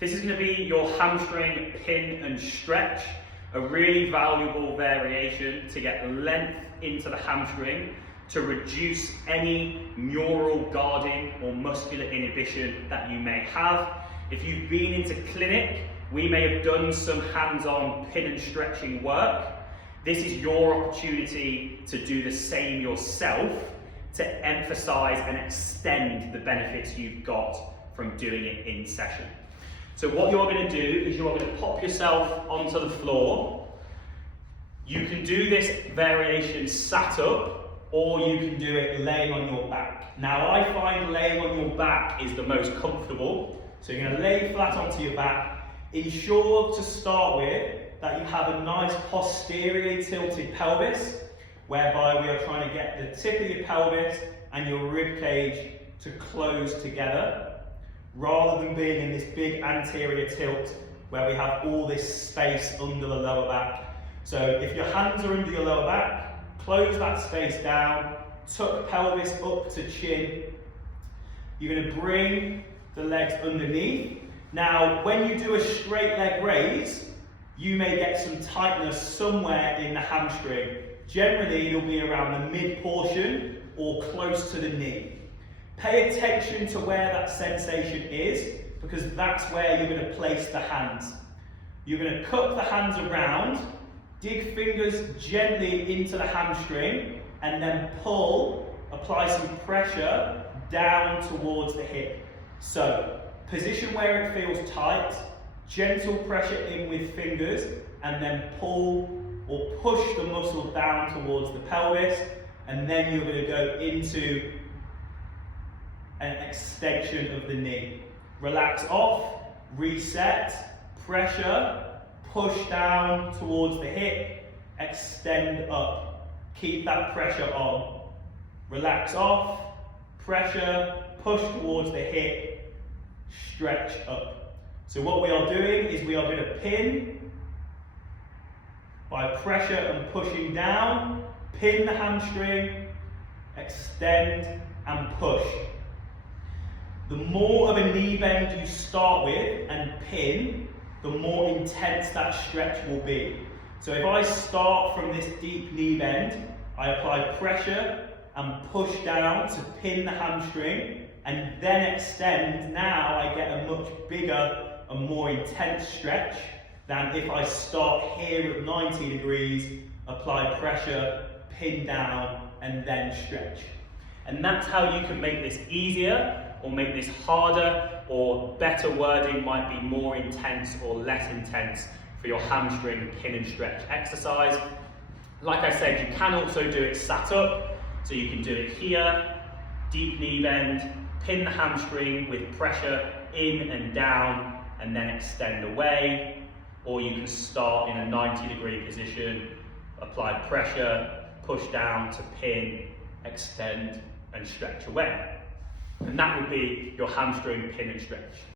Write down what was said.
This is going to be your hamstring pin and stretch, a really valuable variation to get length into the hamstring to reduce any neural guarding or muscular inhibition that you may have. If you've been into clinic, we may have done some hands-on pin and stretching work. This is your opportunity to do the same yourself to emphasize and extend the benefits you've got from doing it in session. So what you're going to do is you're going to pop yourself onto the floor. You can do this variation sat up, or you can do it laying on your back. Now I find laying on your back is the most comfortable. So you're going to lay flat onto your back. Ensure to start with that you have a nice posteriorly tilted pelvis, whereby we are trying to get the tip of your pelvis and your rib cage to close together, rather than being in this big anterior tilt where we have all this space under the lower back. So if your hands are under your lower back, close that space down, tuck pelvis up to chin. You're going to bring the legs underneath. Now, when you do a straight leg raise, you may get some tightness somewhere in the hamstring. Generally, it'll be around the mid portion or close to the knee. Pay attention to where that sensation is, because that's where you're going to place the hands. You're going to cup the hands around, dig fingers gently into the hamstring, and then pull, apply some pressure down towards the hip. So, position where it feels tight, gentle pressure in with fingers, and then pull or push the muscle down towards the pelvis, and then you're going to go into an extension of the knee. Relax off, reset, pressure, push down towards the hip, extend up. Keep that pressure on. Relax off, pressure, push towards the hip, stretch up. So what we are doing is we are going to pin by pressure and pushing down, pin the hamstring, extend and push. The more of a knee bend you start with and pin, the more intense that stretch will be. So if I start from this deep knee bend, I apply pressure and push down to pin the hamstring and then extend. Now I get a much bigger and more intense stretch than if I start here at 90 degrees, apply pressure, pin down, and then stretch. And that's how you can make this easier or make this harder, or better wording might be more intense or less intense for your hamstring pin and stretch exercise. Like I said, you can also do it sat up, so you can do it here, deep knee bend, pin the hamstring with pressure in and down, and then extend away. Or you can start in a 90-degree position, apply pressure, push down to pin, extend and stretch away. And that would be your hamstring pin and stretch.